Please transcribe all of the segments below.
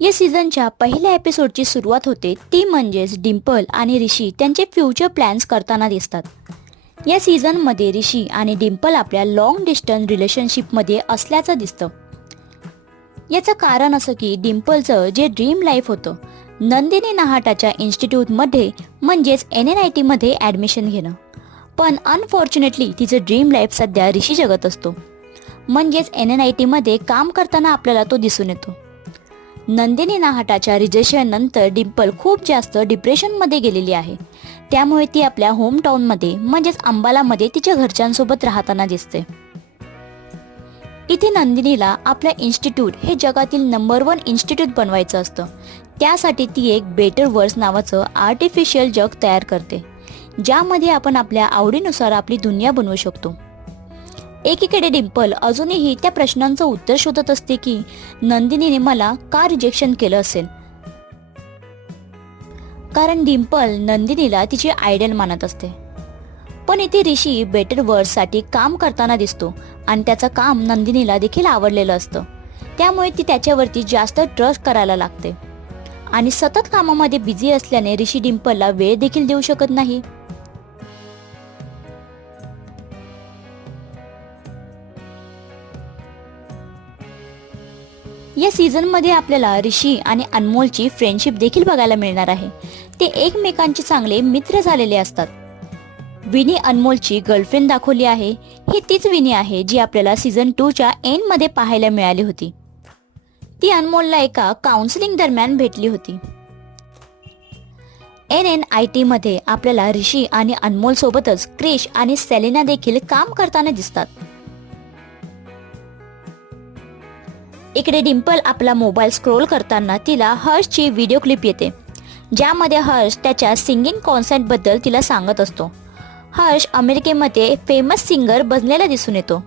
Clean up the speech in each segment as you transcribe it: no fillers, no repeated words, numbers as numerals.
या सीझनच्या पहिल्या एपिसोडची सुरुवात होते ती म्हणजेच डिम्पल आणि ऋषी त्यांचे फ्युचर प्लॅन्स करताना दिसतात. या सीझनमध्ये ऋषी आणि डिम्पल आपल्या लॉंग डिस्टन्स रिलेशनशिपमध्ये असल्याचं दिसतं. याचं कारण असं की डिम्पलचं जे ड्रीम लाईफ होतं नंदिनी नाहाटाच्या इन्स्टिट्यूटमध्ये म्हणजेच NNIT मध्ये ॲडमिशन घेणं, पण अनफॉर्च्युनेटली तिचं ड्रीम लाईफ सध्या ऋषी जगत असतो. म्हणजेच NNIT मध्ये काम करताना आपल्याला तो दिसून येतो. नंदिनी नाहाटाच्या रिजेक्शन नंतर डिम्पल खूप जास्त डिप्रेशनमध्ये गेलेली आहे. त्यामुळे ती आपल्या होमटाऊनमध्ये म्हणजेच अंबालामध्ये तिच्या घरच्यांसोबत राहताना दिसते. इथे नंदिनीला आपल्या इन्स्टिट्यूट हे जगातील नंबर 1 इन्स्टिट्यूट बनवायचं असतं. त्यासाठी ती एक बेटर वर्स नावाचं आर्टिफिशियल जग तयार करते, ज्यामध्ये आपण आपल्या आवडीनुसार आपली दुनिया बनवू शकतो. एकीकडे डिम्पल अजूनही त्या प्रश्नांचं उत्तर शोधत असते की नंदिनीने मला का रिजेक्शन केलं असेल. कारण डिम्पल नंदिनीला तिची आयडल मानत असते. पण इथे ऋषी बेटर वर्ल्डसाठी काम करताना दिसतो आणि त्याचं काम नंदिनीला देखील आवडलेलं असतं. त्यामुळे ती त्याच्यावरती जास्त ट्रस्ट करायला लागते आणि सतत कामामध्ये बिझी असल्याने ऋषी डिम्पलला वेळ देखील देऊ शकत नाही. या सीझनमध्ये आपल्याला ऋषी आणि अनमोलची फ्रेंडशिप देखील बघायला मिळणार आहे. ते एकमेकांचे चांगले मित्र झालेले असतात. विनी अनमोलची गर्लफ्रेंड दाखवली आहे. ही तीच विनी आहे जी आपल्याला सीझन 2च्या एंडमध्ये पाहायला मिळाली होती. ती अनमोलला एका काउन्सिलिंग दरम्यान भेटली होती. NNIT मध्ये आपल्याला ऋषी आणि अनमोल सोबतच क्रिश आणि सेलिना देखील काम करताना दिसतात. इकडे डिम्पल आपला मोबाईल स्क्रोल करताना तिला हर्षची व्हिडिओ क्लिप येते, ज्यामध्ये हर्ष त्याच्या सिंगिंग कॉन्सर्ट बद्दल तिला सांगत असतो. हर्ष अमेरिकेमध्ये फेमस सिंगर बनलेला दिसून येतो.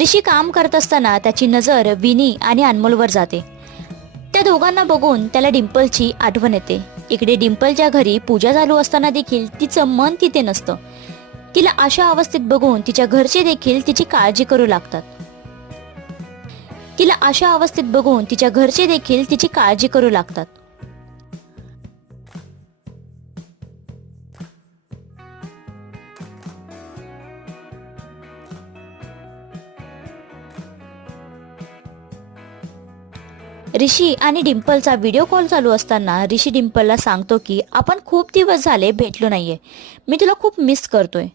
ऋषी काम करत असताना त्याची नजर विनी आणि अनमोलवर जाते. त्या दोघांना बघून त्याला डिम्पलची आठवण येते. इकडे डिम्पलच्या घरी पूजा चालू असताना देखील तिचं मन तिथे नसतं. तिला अशा अवस्थेत बघून तिच्या घरचे देखील तिची काळजी करू लागतात. ऋषी आणि डिम्पलचा व्हिडिओ कॉल चालू असताना ऋषी डिम्पलला सांगतो की आपण खूप दिवस झाले भेटलो नाहीये, मी तुला खूप मिस करतोय.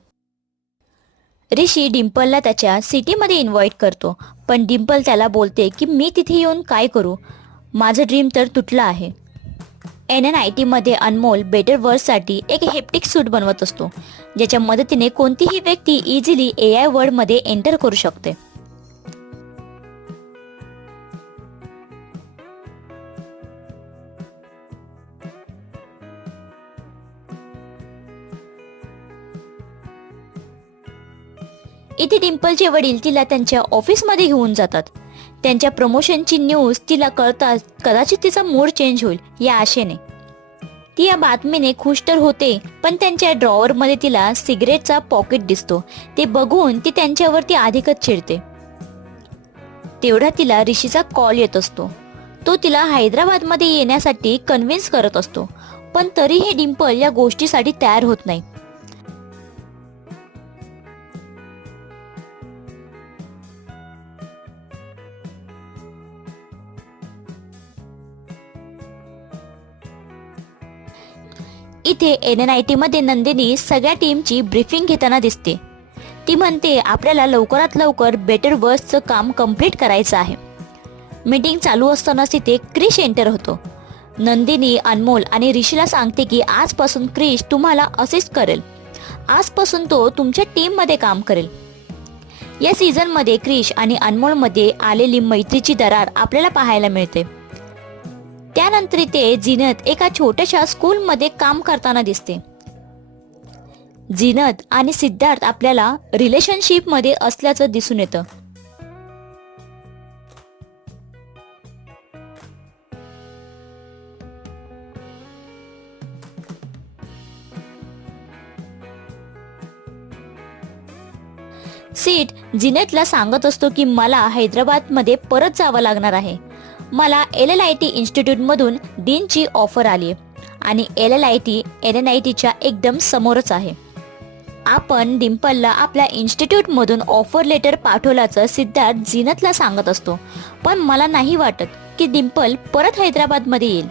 ऋषी डिम्पलला त्याच्या सिटीमध्ये इन्व्हाइट करतो, पण डिम्पल त्याला बोलते की मी तिथे येऊन काय करू, माझं ड्रीम तर तुटलं आहे. NNIT मध्ये अनमोल बेटर वर्ल्डसाठी एक हेप्टिक सूट बनवत असतो, ज्याच्या मदतीने कोणतीही व्यक्ती इझिली AI वर्ल्डमध्ये एंटर करू शकते. इथे डिम्पलचे वडील तिला त्यांच्या ऑफिसमध्ये घेऊन जातात. त्यांच्या प्रमोशनची न्यूज तिला कळताच कदाचित तिचा मूड चेंज होईल या आशेने ती या बातमीने खुश तर होते, पण त्यांच्या ड्रॉवरमध्ये तिला सिगरेटचा पॉकेट दिसतो. ते बघून ती त्यांच्यावरती अधिकच चिडते. तेवढा तिला ऋषीचा कॉल येत असतो. तो तिला हैदराबादमध्ये येण्यासाठी कन्व्हिन्स करत असतो, पण तरीही डिम्पल या गोष्टीसाठी तयार होत नाही. इथे NNIT मध्ये नंदिनी सगळ्या टीमची ब्रीफिंग घेताना दिसते. ती म्हणते आपल्याला लवकरात लवकर बेटर वर्क्सचं काम कंप्लीट करायचं आहे. मीटिंग चालू असतानाच तिथे क्रिश एंटर होतो. नंदिनी अनमोल आणि ऋषीला सांगते की आजपासून क्रिश तुम्हाला असिस्ट करेल, आजपासून तो तुमच्या टीममध्ये काम करेल. या सीझनमध्ये क्रिश आणि अनमोलमध्ये आलेली मैत्रीची दरार आपल्याला पाहायला मिळते. त्यानंतर इथे जिनत एका छोट्याशा स्कूलमध्ये काम करताना दिसते. जिनत आणि सिद्धार्थ आपल्याला रिलेशनशिपमध्ये असल्याचं दिसून येतं. सीड जिनेतला सांगत असतो की मला हैदराबादमध्ये परत जावं लागणार आहे. मला LLIT इन्स्टिट्यूटमधून डीनची ऑफर आली आणि LLIT NNITच्या एकदम समोरच आहे. आपण डिम्पलला आपल्या इन्स्टिट्यूटमधून ऑफर लेटर पाठवल्याचं सिद्धार्थ जिनतला सांगत असतो, पण मला नाही वाटत की डिम्पल परत हैदराबादमध्ये येईल.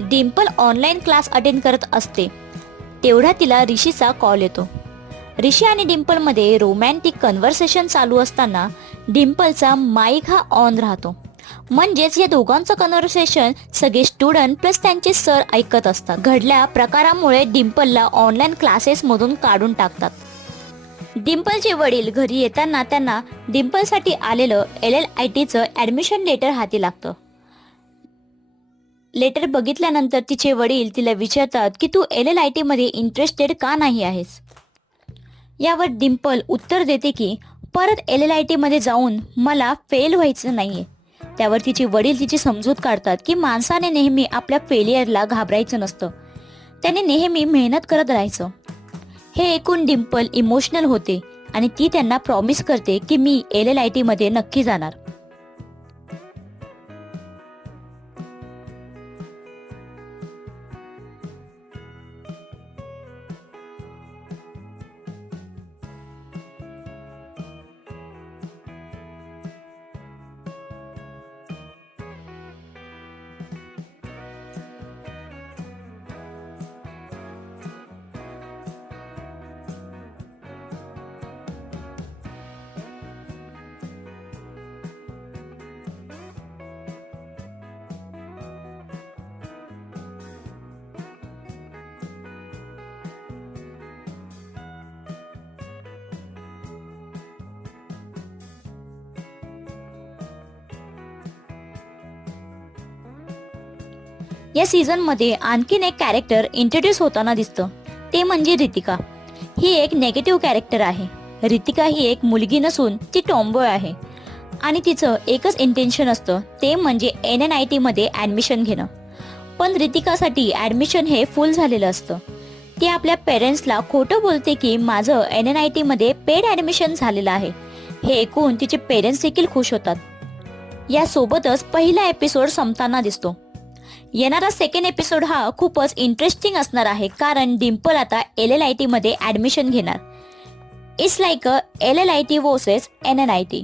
डिम्पल ऑनलाईन क्लास अटेंड करत असते तेवढा तिला ऋषीचा कॉल येतो. ऋषी आणि डिम्पलमध्ये रोमॅन्टिक कन्व्हर्सेशन चालू असताना डिम्पलचा माईक हा ऑन राहतो. म्हणजेच या दोघांचं कन्व्हर्सेशन सगळे स्टुडंट प्लस त्यांचे सर ऐकत असतात. घडल्या प्रकारामुळे डिम्पलला ऑनलाईन क्लासेसमधून काढून टाकतात. डिम्पलचे वडील घरी येताना त्यांना डिम्पलसाठी आलेलं LLITचं ॲडमिशन लेटर हाती लागतं. लेटर बघितल्यानंतर तिचे वडील तिला विचारतात की तू LLITमध्ये इंटरेस्टेड का नाही आहेस. यावर डिम्पल उत्तर देते की परत LLITमध्ये जाऊन मला फेल व्हायचं नाहीये. त्यावर तिचे वडील तिची समजूत काढतात की माणसाने नेहमी आपल्या फेलियरला घाबरायचं नसतं, त्याने नेहमी मेहनत करत राहायचं. हे ऐकून डिम्पल इमोशनल होते आणि ती त्यांना प्रॉमिस करते की मी LLITमध्ये नक्की जाणार. या सीझनमध्ये आणखीन एक कॅरेक्टर इंट्रोड्यूस होताना दिसतं, ते म्हणजे रितिका. ही एक नेगेटिव्ह कॅरेक्टर आहे. रितिका ही एक मुलगी नसून ती टॉम्बॉय आहे आणि तिचं एकच इंटेन्शन असतं, ते म्हणजे NNITमध्ये ॲडमिशन घेणं. पण रितिकासाठी ॲडमिशन हे फुल झालेलं असतं. ती आपल्या पेरेंट्सला खोटं बोलते की माझं NNITमध्ये पेड ॲडमिशन झालेलं आहे. हे ऐकून तिचे पेरेंट्स देखील खुश होतात. यासोबतच पहिला एपिसोड संपताना दिसतो. येणारा सेकंड एपिसोड हा खूपच इंटरेस्टिंग असणार आहे, कारण डिम्पल आता LLITमध्ये ॲडमिशन घेणार. It's like a LLIT versus NNIT.